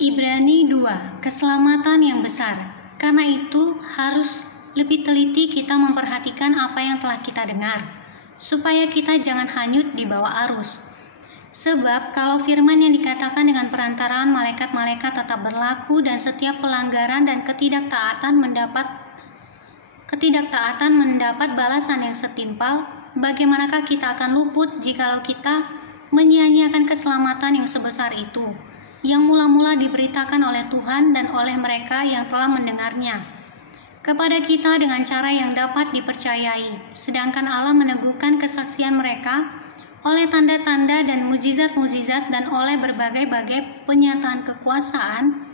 Ibrani 2, keselamatan yang besar. Karena itu harus lebih teliti kita memperhatikan apa yang telah kita dengar, supaya kita jangan hanyut di bawah arus. Sebab kalau firman yang dikatakan dengan perantaraan malaikat-malaikat tetap berlaku dan setiap pelanggaran dan ketidaktaatan mendapat balasan yang setimpal, bagaimanakah kita akan luput jikalau kita menyia-nyiakan keselamatan yang sebesar itu, yang mula-mula diberitakan oleh Tuhan dan oleh mereka yang telah mendengarnya kepada kita dengan cara yang dapat dipercayai, sedangkan Allah meneguhkan kesaksian mereka oleh tanda-tanda dan mujizat-mujizat dan oleh berbagai-bagai penyataan kekuasaan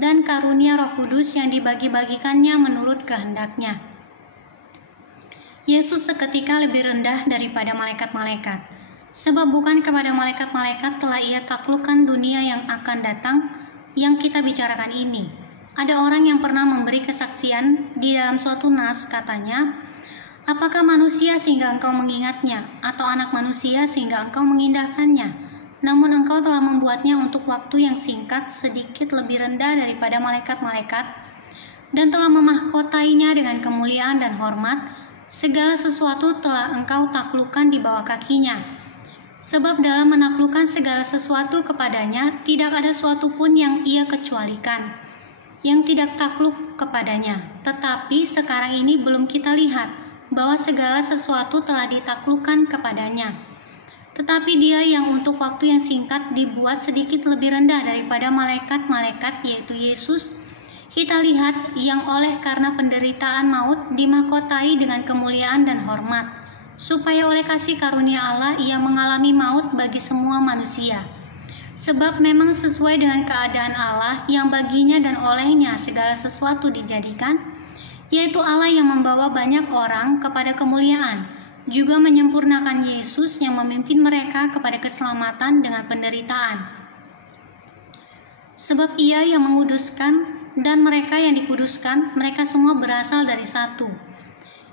dan karunia Roh Kudus yang dibagi-bagikannya menurut kehendaknya. Yesus seketika lebih rendah daripada malaikat-malaikat, sebab bukan kepada malaikat-malaikat telah ia taklukkan dunia yang akan datang yang kita bicarakan ini. Ada orang yang pernah memberi kesaksian di dalam suatu nas, katanya, apakah manusia sehingga engkau mengingatnya, atau anak manusia sehingga engkau mengindahkannya? Namun engkau telah membuatnya untuk waktu yang singkat sedikit lebih rendah daripada malaikat-malaikat, dan telah memahkotainya dengan kemuliaan dan hormat. Segala sesuatu telah engkau taklukkan di bawah kakinya. Sebab dalam menaklukkan segala sesuatu kepadanya, tidak ada suatu pun yang ia kecualikan, yang tidak takluk kepadanya. Tetapi sekarang ini belum kita lihat bahwa segala sesuatu telah ditaklukkan kepadanya. Tetapi dia yang untuk waktu yang singkat dibuat sedikit lebih rendah daripada malaikat-malaikat, yaitu Yesus, kita lihat yang oleh karena penderitaan maut dimahkotai dengan kemuliaan dan hormat, supaya oleh kasih karunia Allah ia mengalami maut bagi semua manusia. Sebab memang sesuai dengan keadaan Allah yang baginya dan olehnya segala sesuatu dijadikan, yaitu Allah yang membawa banyak orang kepada kemuliaan, juga menyempurnakan Yesus yang memimpin mereka kepada keselamatan dengan penderitaan. Sebab ia yang menguduskan dan mereka yang dikuduskan, mereka semua berasal dari satu.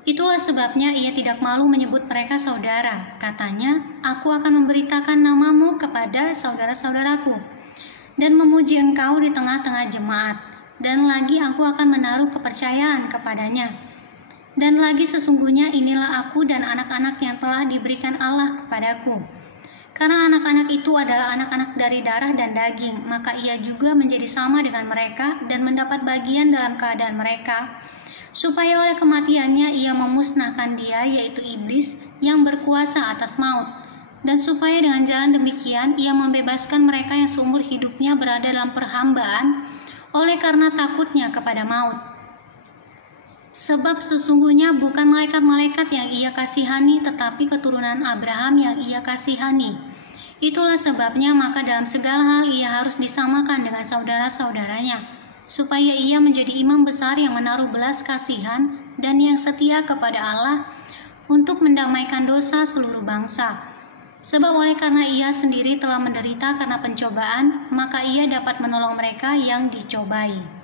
Itulah sebabnya ia tidak malu menyebut mereka saudara. Katanya, aku akan memberitakan namamu kepada saudara-saudaraku dan memuji engkau di tengah-tengah jemaat. Dan lagi aku akan menaruh kepercayaan kepadanya. Dan lagi sesungguhnya inilah aku dan anak-anak yang telah diberikan Allah kepadaku. Karena anak-anak itu adalah anak-anak dari darah dan daging, maka ia juga menjadi sama dengan mereka dan mendapat bagian dalam keadaan mereka, supaya oleh kematiannya ia memusnahkan dia, yaitu iblis yang berkuasa atas maut, dan supaya dengan jalan demikian ia membebaskan mereka yang seumur hidupnya berada dalam perhambaan oleh karena takutnya kepada maut. Sebab sesungguhnya bukan malaikat-malaikat yang ia kasihani, tetapi keturunan Abraham yang ia kasihani. Itulah sebabnya maka dalam segala hal ia harus disamakan dengan saudara-saudaranya, supaya ia menjadi imam besar yang menaruh belas kasihan dan yang setia kepada Allah untuk mendamaikan dosa seluruh bangsa. Sebab oleh karena ia sendiri telah menderita karena pencobaan, maka ia dapat menolong mereka yang dicobai.